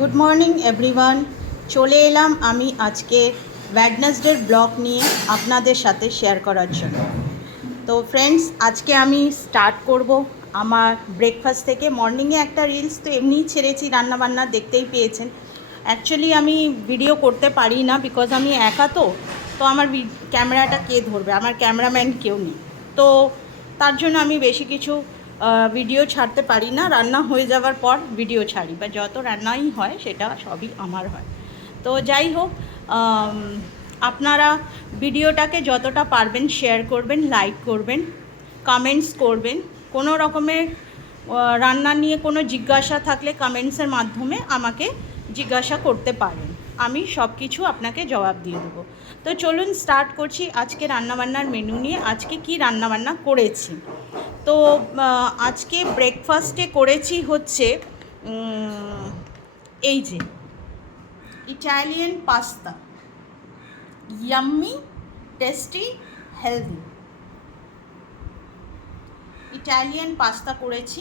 Good morning everyone. চলে এলাম আমি আজকে ওয়েডনেসডের ব্লগ নিয়ে আপনাদের সাথে শেয়ার করার জন্য। তো ফ্রেন্ডস, আজকে আমি স্টার্ট করব আমার ব্রেকফাস্ট থেকে। মর্নিংয়ে একটা রিলস তো এমনিই ছেড়েছি, রান্নাবান্না দেখতেই পেয়েছেন। অ্যাকচুয়ালি আমি ভিডিও করতে পারি না, বিকজ আমি একা। তো আমার ক্যামেরাটা কে ধরবে, আমার ক্যামেরাম্যান কেউ নেই। তো তার জন্য আমি বেশি কিছু ভিডিও ছাড়তে পারি না। রান্না হয়ে যাওয়ার পর ভিডিও ছাড়ি, বা যত রান্নাই হয় সেটা সবই আমার হয়। তো যাই হোক, আপনারা ভিডিওটাকে যতটা পারবেন শেয়ার করবেন, লাইক করবেন, কমেন্টস করবেন। কোনো রকমের রান্না নিয়ে কোনো জিজ্ঞাসা থাকলে কমেন্টসের মাধ্যমে আমাকে জিজ্ঞাসা করতে পারেন, আমি সব কিছু আপনাকে জবাব দিয়ে দেবো। তো চলুন স্টার্ট করছি আজকে রান্নাবান্নার মেনু নিয়ে। আজকে কি রান্নাবান্না করেছি? তো আজকে ব্রেকফাস্টে করেছি হচ্ছে এই যে Italian pasta, yummy, tasty, healthy Italian pasta করেছি।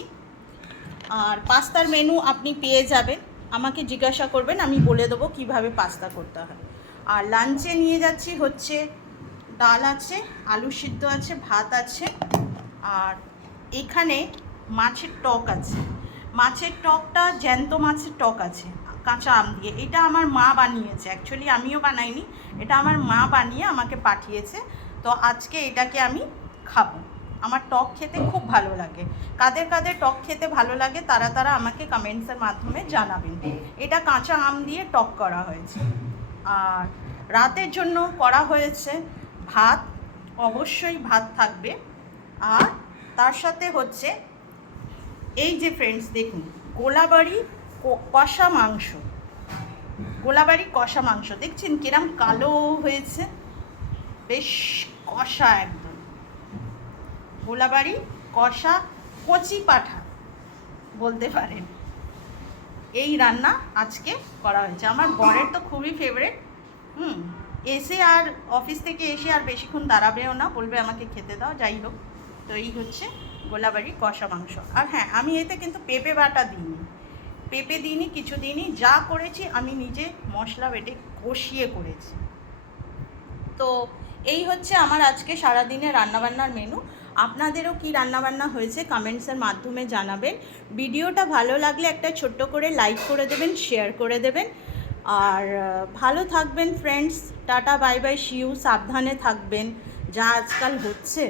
আর পাস্তার মেনু আপনি পেয়ে যাবেন, আমাকে জিজ্ঞাসা করবেন, আমি বলে দেবো কীভাবে পাস্তা করতে হয়। আর লাঞ্চে নিয়ে যাচ্ছি হচ্ছে ডাল আছে, আলু সিদ্ধ আছে, ভাত আছে, আর এখানে মাছের টক আছে। মাছের টকটা জ্যান্ত মাছের টক আছে কাঁচা আম দিয়ে। এটা আমার মা বানিয়েছে, অ্যাকচুয়ালি আমিও বানাইনি, এটা আমার মা বানিয়ে আমাকে পাঠিয়েছে। তো আজকে এটাকে আমি খাবো। আমার টক খেতে খুব ভালো লাগে। কাদের কাদের টক খেতে ভালো লাগে তারা তারা আমাকে কমেন্টসের মাধ্যমে জানাবেন। এটা কাঁচা আম দিয়ে টক করা হয়েছে। আর রাতের জন্য করা হয়েছে ভাত, অবশ্যই ভাত থাকবে। আর তার সাথে হচ্ছে এই যে ফ্রেন্ডস দেখুন, গোলাবাড়ি কষা মাংস। গোলাবাড়ি কষা মাংস দেখছেন কিরম কালো হয়েছে, বেশ কষা একদম। গোলাবাড়ি কষা, কচি পাঠা বলতে পারেন। এই রান্না আজকে করা হয়েছে। আমার বরের তো খুবই ফেভারিট। এসে আর অফিস থেকে এসে আর বেশিক্ষণ দাঁড়াবেও না, বলবে আমাকে খেতে দাও। যাই হোক, তো এই হচ্ছে গোলাবাড়ি কষা মাংস। আর হ্যাঁ, আমি এতে কিন্তু পেঁপে বাটা দিইনি, পেঁপে দিইনি, কিছু দিইনি। যা করেছি আমি নিজে মশলা বেটে কষিয়ে করেছি। তো এই হচ্ছে আমার আজকে সারাদিনের রান্নাবান্নার মেনু। আপনাদেরও কি রান্নাবান্না হয়েছে কমেন্টসের মাধ্যমে জানাবেন। ভিডিওটা ভালো লাগলে একটা ছোট্ট করে লাইক করে দেবেন, শেয়ার করে দেবেন। আর ভালো থাকবেন ফ্রেন্ডস। টাটা, বাই বাই, শিউ। সাবধানে থাকবেন, যা আজকাল হচ্ছে।